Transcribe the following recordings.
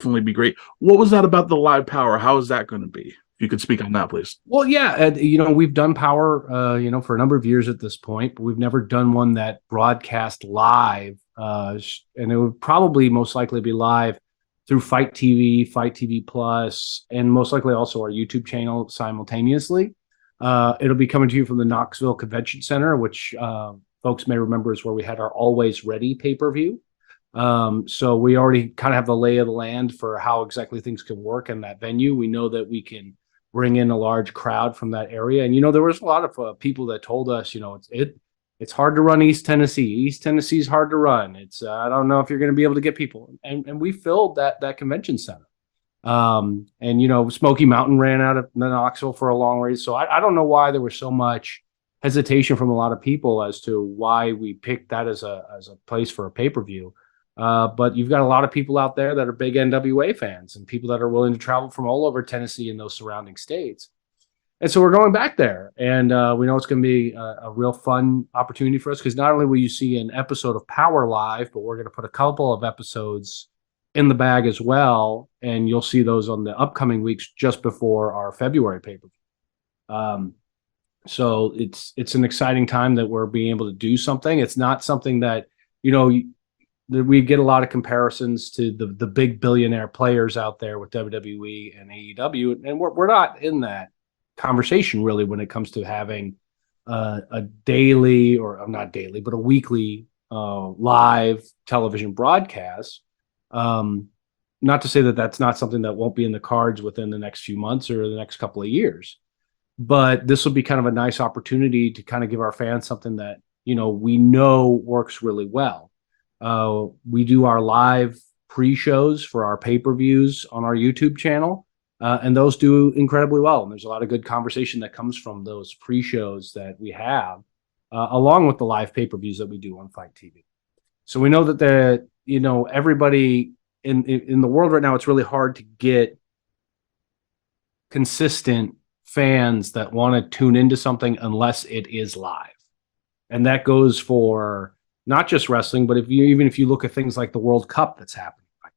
definitely be great. What was that about the live power? How is that going to be? If you could speak on that, please. Well, yeah, we've done Power, for a number of years at this point, but we've never done one that broadcast live. And it would probably most likely be live through FITE TV, FITE TV Plus, and most likely also our YouTube channel simultaneously. It'll be coming to you from the Knoxville Convention Center, which folks may remember is where we had our Always Ready pay-per-view. So we already kind of have the lay of the land for how exactly things can work in that venue. We know that we can bring in a large crowd from that area. And, there was a lot of people that told us, it's hard to run East Tennessee. East Tennessee is hard to run. It's, I don't know if you're going to be able to get people. And we filled that convention center. Smoky Mountain ran out of Knoxville for a long race. So I don't know why there was so much hesitation from a lot of people as to why we picked that as a place for a pay-per-view. But you've got a lot of people out there that are big NWA fans and people that are willing to travel from all over Tennessee and those surrounding states. And so we're going back there, and we know it's going to be a real fun opportunity for us, because not only will you see an episode of Power live, but we're going to put a couple of episodes in the bag as well, and you'll see those on the upcoming weeks just before our February pay-per-view. So it's an exciting time that we're being able to do something. It's not something that, we get a lot of comparisons to the big billionaire players out there with WWE and AEW, and we're not in that conversation really when it comes to having a daily, or not daily, but a weekly live television broadcast. Not to say that that's not something that won't be in the cards within the next few months or the next couple of years, but this will be kind of a nice opportunity to kind of give our fans something that, we know works really well. We do our live pre-shows for our pay-per-views on our YouTube channel, and those do incredibly well. And there's a lot of good conversation that comes from those pre-shows that we have, along with the live pay-per-views that we do on FITE TV. So we know that everybody in the world right now, it's really hard to get consistent fans that want to tune into something unless it is live. And that goes for not just wrestling, but even if you look at things like the World Cup that's happening right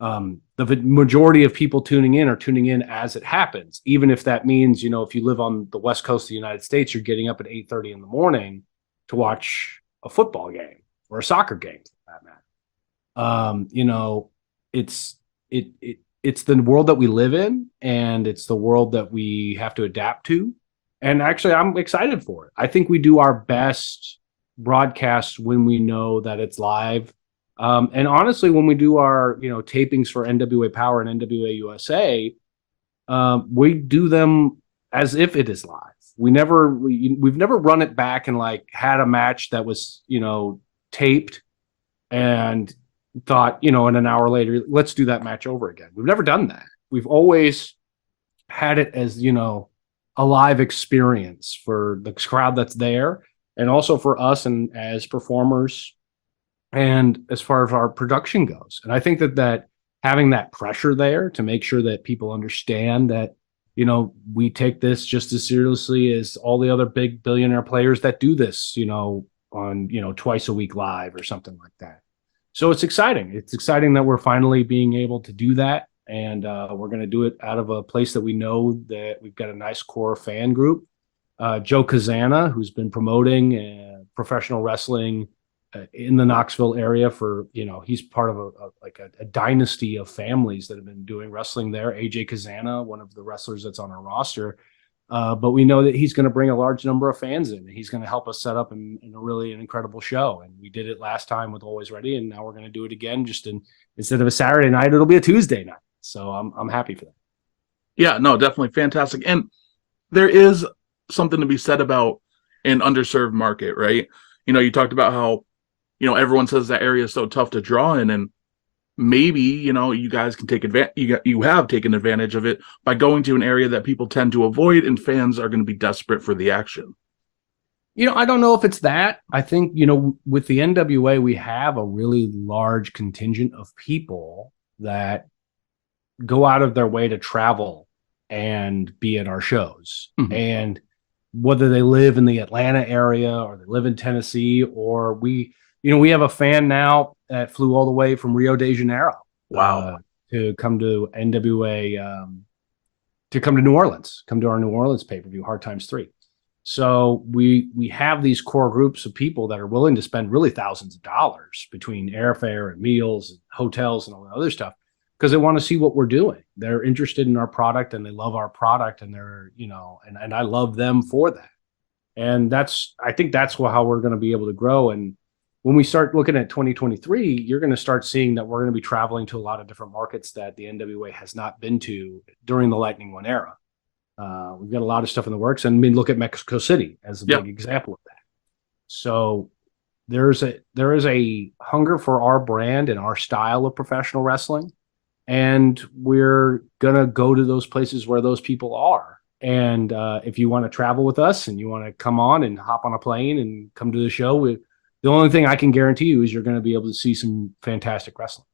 now, the majority of people tuning in are tuning in as it happens. Even if that means, if you live on the West Coast of the United States, you're getting up at 8:30 in the morning to watch a football game or a soccer game for that matter. It's the world that we live in, and it's the world that we have to adapt to. And actually, I'm excited for it. I think we do our best broadcast when we know that it's live. And honestly, when we do our tapings for NWA Powerrr and NWA USA, we do them as if it is live. We've never run it back and had a match that was taped and thought in an hour later, let's do that match over again. We've never done that. We've always had it as a live experience for the crowd that's there, and also for us and as performers, and as far as our production goes. And I think that having that pressure there to make sure that people understand that, we take this just as seriously as all the other big billionaire players that do this, on, twice a week live or something like that. So it's exciting. It's exciting that we're finally being able to do that. And we're going to do it out of a place that we know that we've got a nice core fan group. Joe Kazana, who's been promoting professional wrestling in the Knoxville area for, he's part of a dynasty of families that have been doing wrestling there. AJ Kazana, one of the wrestlers that's on our roster. But we know that he's going to bring a large number of fans in, and he's going to help us set up in a really an incredible show. And we did it last time with Always Ready, and now we're going to do it again. Instead of a Saturday night, it'll be a Tuesday night. So I'm happy for that. Yeah, no, definitely fantastic. And there is something to be said about an underserved market, right? You talked about how, everyone says that area is so tough to draw in, and maybe, you guys can take advantage, you have taken advantage of it by going to an area that people tend to avoid, and fans are going to be desperate for the action. I don't know if it's that. I think, with the NWA, we have a really large contingent of people that go out of their way to travel and be at our shows. Mm-hmm. And whether they live in the Atlanta area or they live in Tennessee, or we have a fan now that flew all the way from Rio de Janeiro. Wow. to come to NWA, to come to New Orleans, come to our New Orleans pay-per-view, Hard Times 3. So we have these core groups of people that are willing to spend really thousands of dollars between airfare and meals and hotels and all that other stuff because they want to see what we're doing. They're interested in our product and they love our product, and they're, you know, and I love them for that. And I think that's how we're going to be able to grow. And when we start looking at 2023, you're going to start seeing that we're going to be traveling to a lot of different markets that the NWA has not been to during the Lightning One era. We've got a lot of stuff in the works, and I mean, look at Mexico City as a big example of that. So there is a hunger for our brand and our style of professional wrestling, and we're gonna go to those places where those people are. And if you want to travel with us and you want to come on and hop on a plane and come to the show, the only thing I can guarantee you is you're going to be able to see some fantastic wrestling.